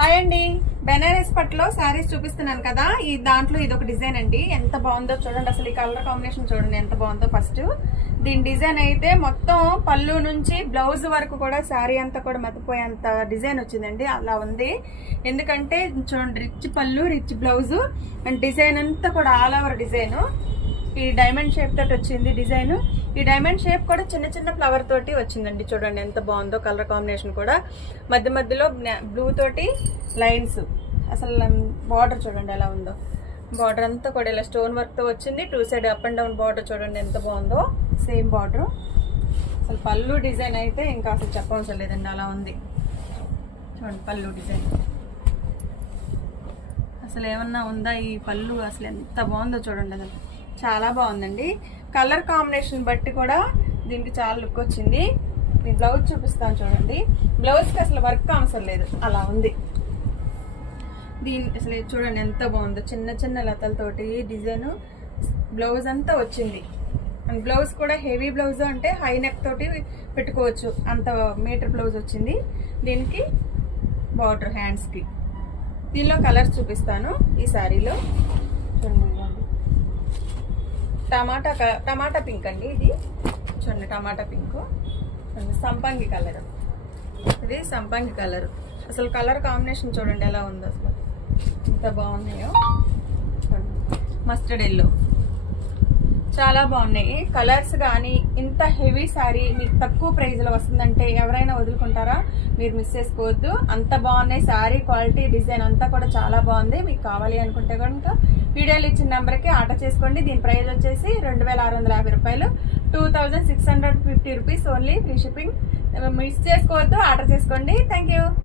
Hi అండి, బెనారస్ పట్టులో శారీస్ చూపిస్తున్నాను కదా. ఈ దాంట్లో ఇది ఒక డిజైన్ అండి. ఎంత బాగుందో చూడండి. అసలు ఈ కలర్ కాంబినేషన్ చూడండి ఎంత బాగుందో. ఫస్ట్ దీని డిజైన్ అయితే మొత్తం పళ్ళు నుంచి బ్లౌజ్ వరకు కూడా శారీ అంతా కూడా మతిపోయేంత డిజైన్ వచ్చిందండి. అలా ఉంది. ఎందుకంటే చూడండి, రిచ్ పళ్ళు, రిచ్ బ్లౌజ్ అండ్ డిజైన్ అంతా కూడా ఆల్ ఓవర్ డిజైన్. ఈ డైమండ్ షేప్ తోటి వచ్చింది డిజైన్. ఈ డైమండ్ షేప్ కూడా చిన్న చిన్న ఫ్లవర్ తోటి వచ్చిందండి. చూడండి ఎంత బాగుందో కలర్ కాంబినేషన్ కూడా. మధ్య మధ్యలో బ్లూ తోటి లైన్స్. అసలు బార్డర్ చూడండి ఎలా ఉందో. బార్డర్ అంతా కూడా ఇలా స్టోన్ వర్క్ తో వచ్చింది. 2 side up and down border చూడండి ఎంత బాగుందో. Same border. అసలు పళ్ళు డిజైన్ అయితే ఇంకా అసలు చెప్పవసరం లేదండి, అలా ఉంది. చూడండి పళ్ళు డిజైన్ అసలు ఏమన్నా ఉందా ఈ పళ్ళు. అసలు ఎంత బాగుందో చూడండి. అసలు చాలా బాగుందండి. కలర్ కాంబినేషన్ బట్టి కూడా దీనికి చాలా లుక్ వచ్చింది. నేను బ్లౌజ్ చూపిస్తాను చూడండి. బ్లౌజ్కి అసలు వర్క్ అవసరం లేదు, అలా ఉంది. దీని అసలు చూడండి ఎంత బాగుందో. చిన్న చిన్న లతలతోటి డిజైన్ బ్లౌజ్ అంతా వచ్చింది. అండ్ బ్లౌజ్ కూడా హెవీ బ్లౌజ్, అంటే హై నెక్ తోటి పెట్టుకోవచ్చు అంత మీటర్ బ్లౌజ్ వచ్చింది. దీనికి బార్డర్ హ్యాండ్స్కి. దీనిలో కలర్స్ చూపిస్తాను ఈ శారీలో. టమాటా పింక్ అండి ఇది. చూడండి టమాటా పింక్. సంపంగి కలర్. ఇది సంపంగి కలర్. అసలు కలర్ కాంబినేషన్ చూడండి ఎలా ఉందో. అసలు ఎంత బాగున్నాయో. మస్టర్డ్ ఎల్లో చాలా బాగున్నాయి కలర్స్. కానీ ఇంత హెవీ శారీ మీకు తక్కువ ప్రైస్ లో వస్తుందంటే ఎవరైనా వదులుకుంటారా? మీరు మిస్ చేసుకోవద్దు. అంత బాగున్నాయి శారీ క్వాలిటీ, డిజైన్ అంతా కూడా చాలా బాగుంది. మీకు కావాలి అనుకుంటే కనుక వీడియోలు ఇచ్చిన నెంబర్కి ఆర్డర్ చేసుకోండి. దీని ప్రైస్ వచ్చేసి 2650 రూపాయలు, 2650 rupees only. Free shipping. Miss చేసుకోవద్దు, ఆర్డర్ చేసుకోండి. Thank you.